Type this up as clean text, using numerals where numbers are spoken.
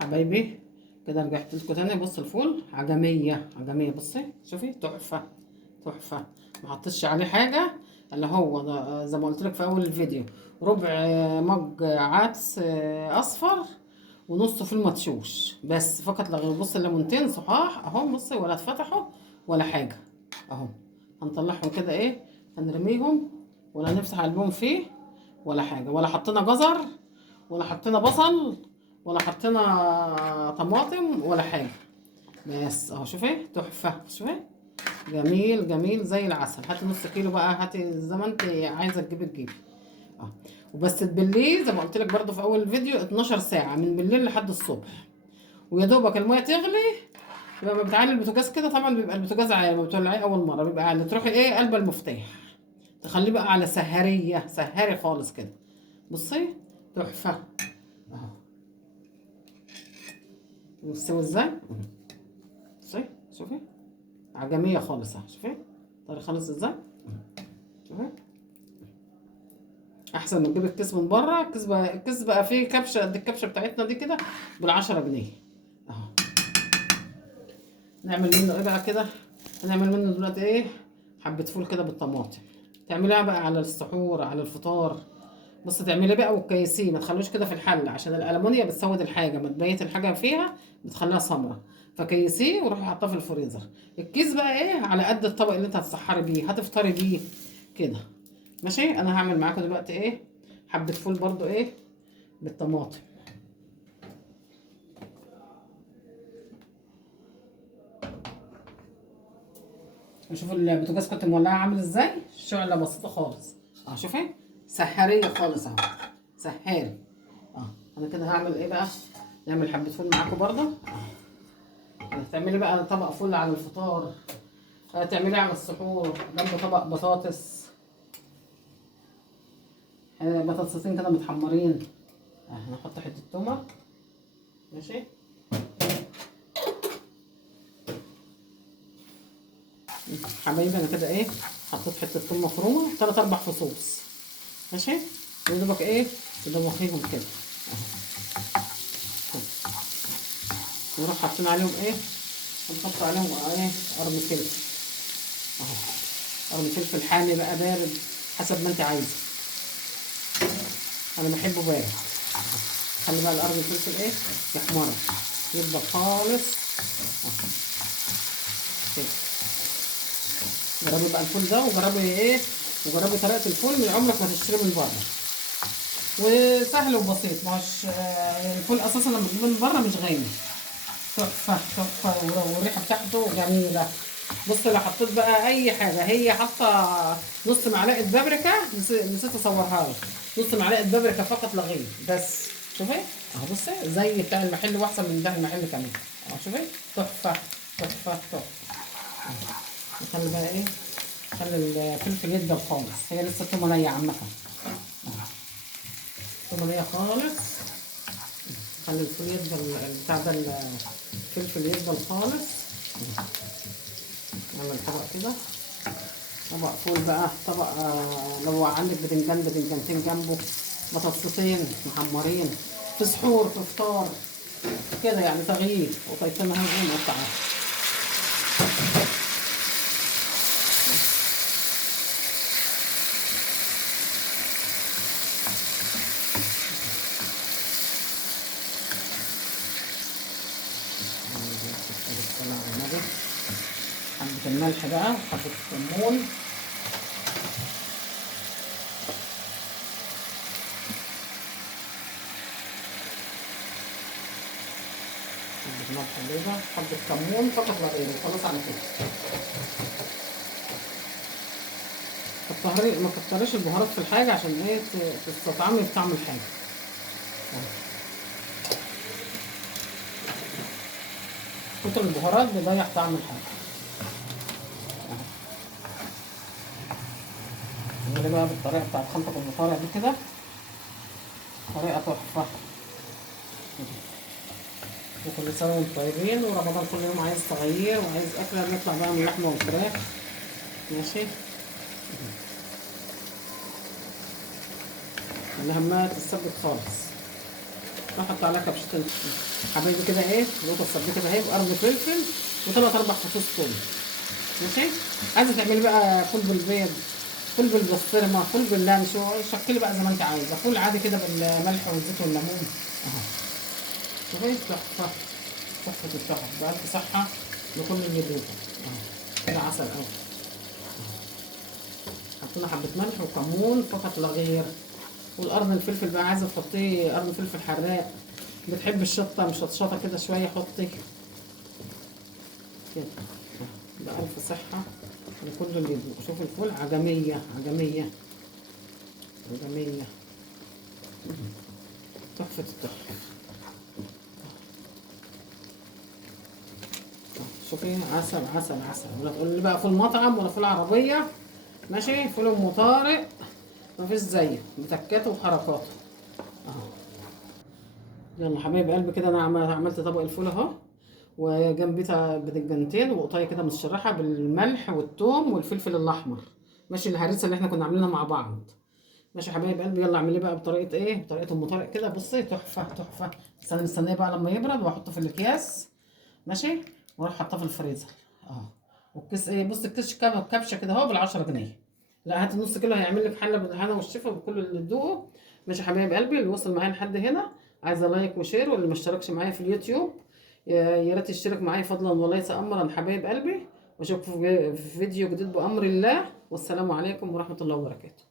حبايبي كده رجعت لكم تاني. بص الفول عجميه عجميه، بصي شوفي تحفه تحفه. ما حطيتش عليه حاجه اللي هو زي ما قلت لك في اول الفيديو، ربع مج عدس اصفر ونص فول مدشوش بس فقط لا غير. بص الليمونتين صحاح اهم، بصي ولا اتفتحوا ولا حاجه اهو. هنطلعهم كده ايه، هنرميهم ولا نمسح قلبهم فيه ولا حاجه، ولا حطينا جزر ولا حطينا بصل ولا حطينا طماطم ولا حاجه. بس اهو شوفي تحفه، شوفي جميل جميل زي العسل. هاتي نص كيلو بقى، هاتي زي ما انت عايزه تجيبي اه. وبس تبليه زي ما قلت لك برضو في اول الفيديو 12 ساعه من بالليل لحد الصبح، ويا دوبك الميه تغلي. لما بتعلي البوتاجاز كده، طبعا بيبقى البوتاجاز عالي لما بتولعيه اول مره بيبقى عالي، تروحي ايه قلب المفتاح تخليه بقى على سهريه، سهري خالص كده. بصي تحفه اهو. مستوي ازاي؟ بصي شوفي عجميه خالص اهو، شوفي طري خالص ازاي. شوفي احسن ما تجيب الكيس من بره. الكيس بقى فيه كبشه قد الكبشه بتاعتنا دي كده ب10 جنيه اهو. نعمل منه ايه بقى كده؟ هنعمل منه دلوقتي ايه، حبه فول كده بالطماطم. تعمليها بقى على السحور على الفطار. بص تعملي بقى وتكيسيه، ما تخلوش كده في الحله عشان الالمونيا بتسود الحاجه، ما تبيت الحاجه فيها بتخليها سمرة. فكيسيه وروحي حطاه في الفريزر. الكيس بقى ايه على قد الطبق اللي انت هتسحري بيه هتفطري بيه كده. ماشي. انا هعمل معاكم دلوقتي ايه، حبه فول برضو ايه بالطماطم. شوفوا البوتاجاز كنت مولعه عامل ازاي، الشعله بسيطه خالص اه. شوفي سحاريه خالص اهو، سحاري اه. انا كده هعمل ايه بقى، نعمل حبه فول معاكم برضو. تعملي بقى طبق فول على الفطار، تعمليه على السحور جنب طبق بطاطس، بطاطستين كده متحمرين. هنحط حته تومه. ماشي. حبايبي انا كده ايه، حطيت حته توم مفرومه 3 4 فصوص. ماشي. يا دوبك ايه تدوخيهم كده اهو. نروح حاطين عليهم ايه، هنحط عليهم ايه قرن فلفل اهو. قرن فلفل حامي بقى بارد حسب ما انت عايزه، انا بحبه بارد. خلي بقى القرن الفلفل ايه يحمر يبقى خالص اهو كده. جربي بقى الفول ده وجربي ايه، وجربي طريقه الفول من عمرك ما تشتري من بره. وسهل وبسيط، مش الفول اساسا لما تجيبه من بره مش غالي. تحفه تحفه والريحه بتاعته جميله. بص لو حطيت بقى اي حاجه، هي حاطه نص معلقه بابريكا، نسيت اصورها لك. نص معلقه بابريكا فقط لا غير بس. شوفي اهو، بصي زي بتاع المحل واحسن من بتاع المحل كمان اهو. شوفي تحفه تحفه تحفه. نخلي بقى ايه، خلي الفلفل يدبل خالص، هي لسه تومه نيه عامه تومه نيه خالص. خلي الفول يدبل بتاع ده، الفلفل يدبل خالص. نعمل طبق كده، طبق فول بقى، طبق لو عندك بدنجان بدنجانتين جنبه، بطاطستين محمرين، في سحور في فطار كده يعني تغيير. وطيبتنا هذه مقطعات. حبة الملح بقى، حبة الكمون، حبة ملح بيضة، حبة كمون فقط لا غير، خلاص على كده. ما تكتريش البهارات في الحاجة عشان ايه تستطعمي بطعم الحاجة. كتر البهارات بيضيع طعم الحاجة. نعمل بقى بالطريقة بتاعت خلطة البطارع دي كده، طريقة تحفة. وكل سنة وانتم طيبين، ورمضان كل يوم عايز تغيير وعايز أكلة، نطلع بقى من اللحمة والفراخ. ماشي. اللي همها تتثبت خالص. احط عليها كبشتين حبايبي كده ايه، نقطه صبي كده اهي، بقرن فلفل وثلاث اربع فصوص ثوم. ماشي. عايزه تعملي بقى فول بالبيض، فول بالبسطرمه، فول باللانشو، شكلي بقى زي ما انت عايزه، فول عادي كده بالملح والزيت والليمون اهو. شوفي تحفه، تحفه التحف، بألف صحه لكل اللي يدوقه اهو. كده عسل قوي. حطينا حبه ملح وكمون فقط لا غير. والقرن الفلفل بقى عايزه تحطيه قرن فلفل حراق، بتحب الشطه مشطشطه كده شويه حطي كده. بألف صحة لكل اللي يدوق. شوف الفول عجمية عجمية عجمية، تحفة التحفة. شوفي عسل عسل عسل، ولا تقول لي بقى فول مطعم ولا فول عربية. ماشي. فول ام طارق مفيش زيه بتكاته وحركاته اهو. يلا حبايب قلبي كده، انا عملت طبق الفول اهو، وجنبيه بدنجانتين وقطايه كده متشرحه بالملح والثوم والفلفل الاحمر. ماشي. الهريسه اللي احنا كنا عاملينها مع بعض. ماشي يا حبايب قلبي، يلا اعمليه بقى بطريقه ايه، بطريقه ام طارق كده. بصي تحفه تحفه. بس انا مستنيه بقى لما يبرد واحطه في الاكياس. ماشي. واروح حاطاه في الفريزر اهو. والكيس ايه، بص الكيس كبشه كده اهو ب10 جنيه. لا هات نص كيلو هيعمل لك حله بالهنا والشفا بكل اللي تدوقه. ماشي يا حبايب قلبي، اللي وصل معايا لحد هنا عايزه لايك وشير، واللي ما اشتركش معايا في اليوتيوب يا ريت يشترك معايا فضلا وليس امرا حبايب قلبي. واشوفكم في فيديو جديد بامر الله، والسلام عليكم ورحمه الله وبركاته.